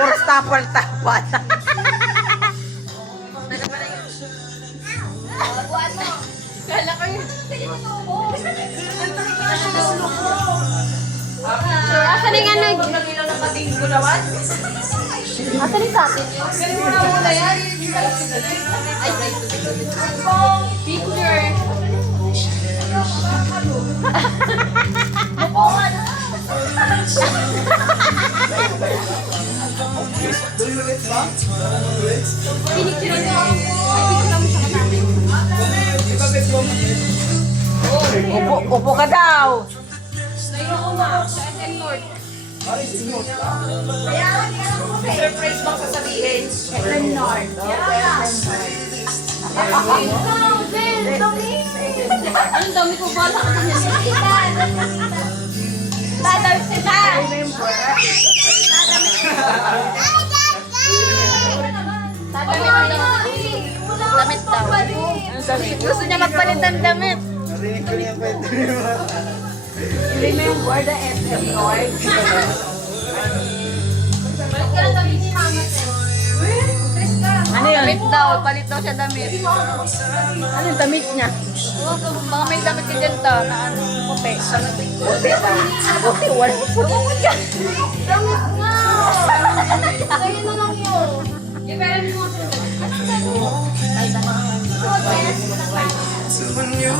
Puro tapal-tapal. Kala ko yun. Asan yung ano? Asan yung satin? Muna yan. Ay, picture. Pinicture mo. Ay, picture mo siya kasama. Upo ka daw. Ayoko na. Sa SM North. Surprise bang sasabihin? SM North. Anong dami ko ba? Dadawit sila. Damit daw. Gusto niya magpalit ng damit. Narinig ko niya pwede. Remember the SM North. Balik ka lang kami ni Mama. Ano yun? Damit daw. Palit daw siya damit. Ano yung damit niya? Mga may damit ka dyan daw na ano, puti. Puti ba? Puti, wala puti ko dyan. Damit nga! Sa'yo na lang yun. Yung pera mo siya. When you